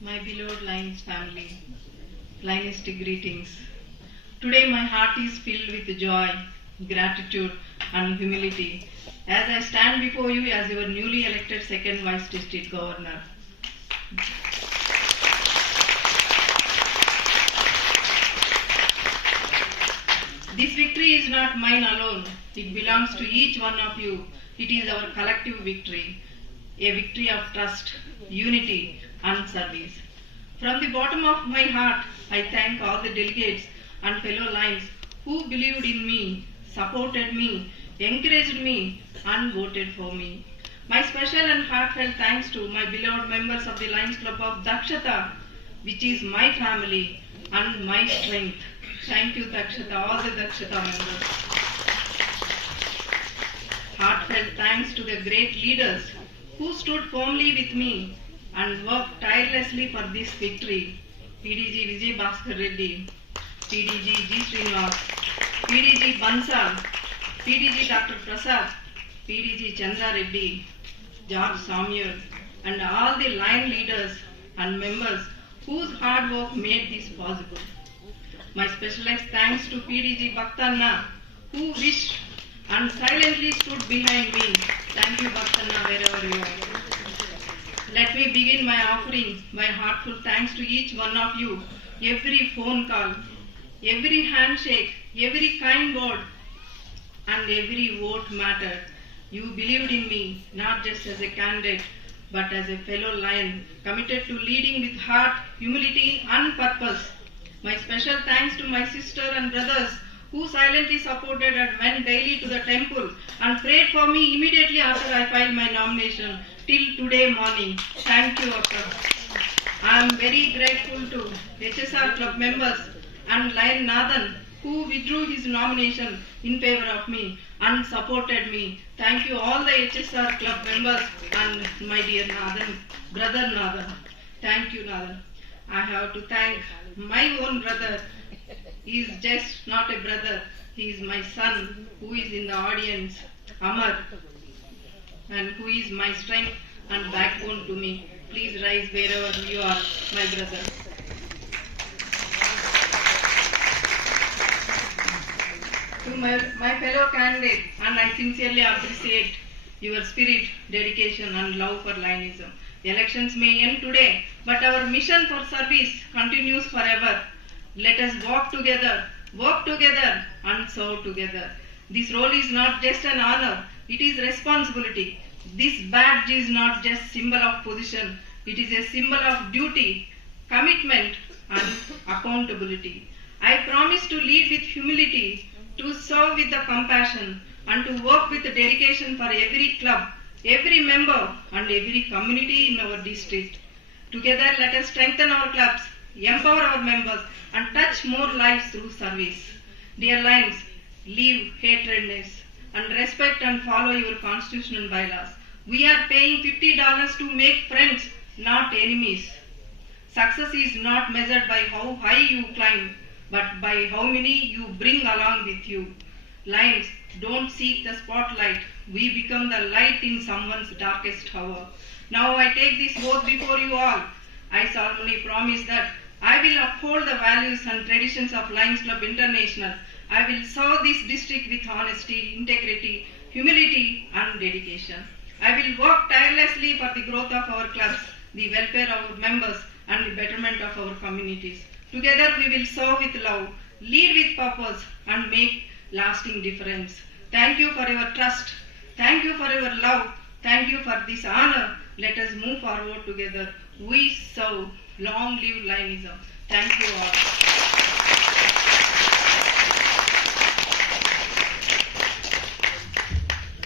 My beloved Lions family, Lionistic greetings. Today my heart is filled with joy, gratitude and humility as I stand before you as your newly elected second Vice District Governor. This victory is not mine alone. It belongs to each one of you. It is our collective victory, a victory of trust, unity and service. From the bottom of my heart, I thank all the delegates and fellow Lions who believed in me, supported me, encouraged me and voted for me. My special and heartfelt thanks to my beloved members of the Lions Club of Dakshata, which is my family and my strength. Thank you Dakshata, all the Dakshata members. Heartfelt thanks to the great leaders who stood firmly with me and worked tirelessly for this victory. PDG Vijay Bhaskar Reddy, PDG G. Srinivas, PDG Bansal, PDG Dr. Prasad, PDG Chandra Reddy, George Samuel, and all the line leaders and members whose hard work made this possible. My specialized thanks to PDG Bhaktanna, who wished and silently stood behind me. Thank you Bhaktanna, wherever you are. Let me begin my offering my heartful thanks to each one of you. Every phone call, every handshake, every kind word and every vote mattered. You believed in me, not just as a candidate, but as a fellow Lion, committed to leading with heart, humility and purpose. My special thanks to my sister and brothers who silently supported and went daily to the temple and prayed for me immediately after I filed my nomination till today morning. Thank you, Akka. I am very grateful to HSR club members and Lion Nathan who withdrew his nomination in favor of me and supported me. Thank you all the HSR club members and my dear Nathan, brother Nathan. Thank you Nathan. I have to thank my own brother. He is just not a brother. He is my son who is in the audience, Amar, and who is my strength and backbone to me. Please rise wherever you are, my brother. To my fellow candidates, and I sincerely appreciate your spirit, dedication and love for Lionism. The elections may end today, but our mission for service continues forever. Let us walk together, work together and serve together. This role is not just an honor, it is responsibility. This badge is not just symbol of position, it is a symbol of duty, commitment and accountability. I promise to lead with humility, to serve with the compassion and to work with the dedication for every club, every member and every community in our district. Together let us strengthen our clubs, empower our members and touch more lives through service. Dear Lions, leave hatredness and respect and follow your constitutional bylaws. We are paying $50 to make friends, not enemies. Success is not measured by how high you climb, but by how many you bring along with you. Lions, don't seek the spotlight. We become the light in someone's darkest hour. Now I take this oath before you all. I solemnly promise that I will uphold the values and traditions of Lions Club International. I will serve this district with honesty, integrity, humility and dedication. I will work tirelessly for the growth of our clubs, the welfare of our members and the betterment of our communities. Together we will serve with love, lead with purpose and make lasting difference. Thank you for your trust. Thank you for your love. Thank you for this honor. Let us move forward together. We serve. Long live Lionism. Thank you all.